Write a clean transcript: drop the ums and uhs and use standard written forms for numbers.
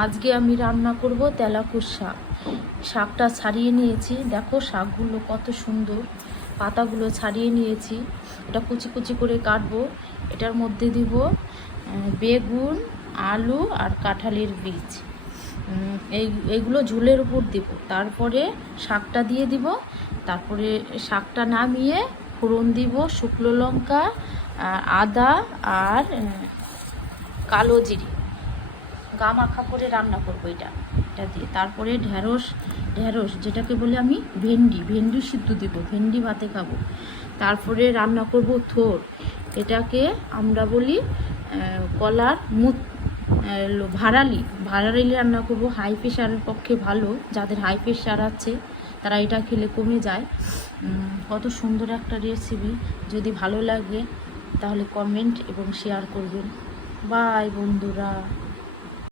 আজকে আমি রান্না করব তেলাকুশ শাক। শাকটা ছাড়িয়ে নিয়েছি, দেখো শাকগুলো কত সুন্দর, পাতাগুলো ছাড়িয়ে নিয়েছি। এটা কুচি কুচি করে কাটবো। এটার মধ্যে দিব বেগুন, আলু আর কাঁঠালের বীজ। এইগুলো ঝোলের উপর দিব। তারপরে শাকটা দিয়ে দিব। তারপরে শাকটা নামিয়ে ফোড়ন দিব শুকনো লঙ্কা, আদা আর কালো জিরে, গা মাখা করে রান্না করবো এটা দিয়ে। তারপরে ঢেঁড়স যেটাকে বলে আমি ভেন্ডি সিদ্ধ দিব, ভেন্ডি ভাতে খাবো। তারপরে রান্না করব থোর, এটাকে আমরা বলি কলার ভাড়ালি রান্না করব। হাই প্রেশারের পক্ষে ভালো, যাদের হাই প্রেশার আছে তারা এটা খেলে কমে যায়। কত সুন্দর একটা রেসিপি। যদি ভালো লাগে তাহলে কমেন্ট এবং শেয়ার করবেন। বাই বন্ধুরা।